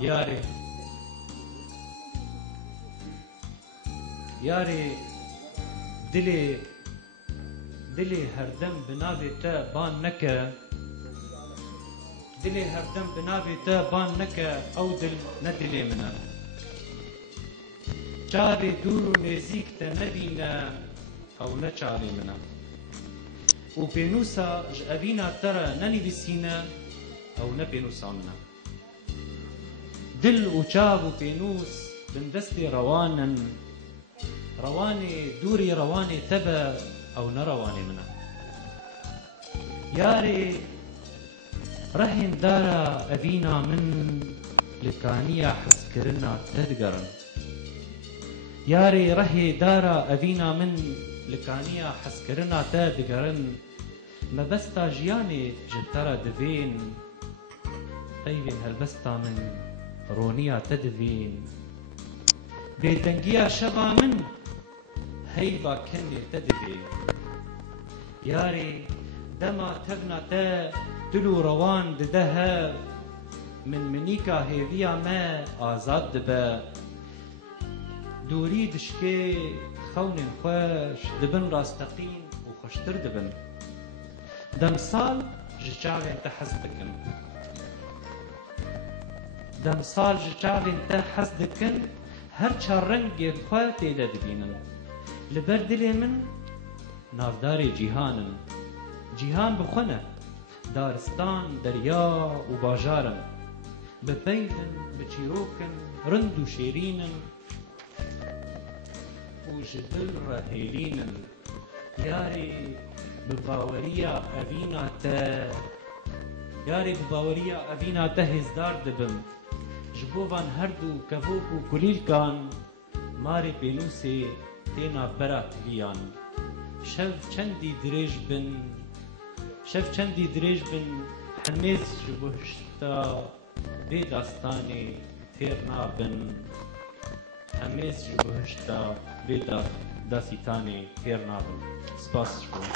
یاری یاری دلی هردم بناوی تا بان نکه دلی هردم بناوی تا بان نکه او دل ندلی منه چاری دور و نزیک تا نبینه او نچاری منه و پینوسا جاوینا ترى ننویسینه او نپینوسا منه دل و چاو و پینوس بندستی روانن رواني دوري رواني تبا او نرواني منه ياري رهن دارا ابينا من لكانيا حسكرنا تدقرن ياري رهي دارا ابينا من لكانيا حسكرنا تدقرن ما بستا جياني جترا دفين ايوين هالبستا من رونيا تدفين بيدنجيا شبا من هيبا كني تدبي ياري دما تبنا تا دلو روان ددها من منيكا هيفيا ما آزاد دبا دوري دشكي خون خوش دبن راستقين وخشتر دبن دمصال جشعلين تحسدكن دمصال جشعلين تحسدكن هر چار رنگ خواه تیده دبینن لبر دلی من نافدار جیهانن جیهان بخونه دارستان دریا و باجارن بپیدن بچیروکن رند و شیرینن و جدل رهیلینن یاری بباوریا اوینا تا یاری بباوریا اوینا تا هزدار دبم جبوان هردو کفوک و کلیل کان ماری پینوسی تینا برات لیان شف چندی دریج بن همیز جبوشتا بی داستانی تیر نابن همیز جبوشتا بی داستانی تیر نابن سپاس شکر